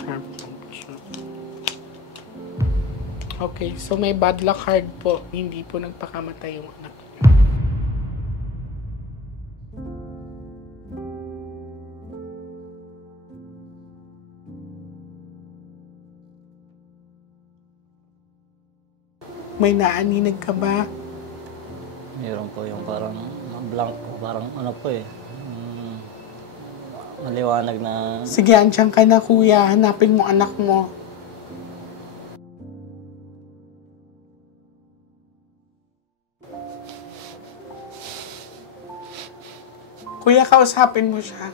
Sharp. Okay, so may bad luck card po. Hindi po nagpakamatay yung anak niyo. May naaninag ka ba? Meron po yung parang blank po, parang ano po eh. Maliwanag na Sige, andyan ka na kuya. Hanapin mo anak mo. Kuya, kausapin mo siya.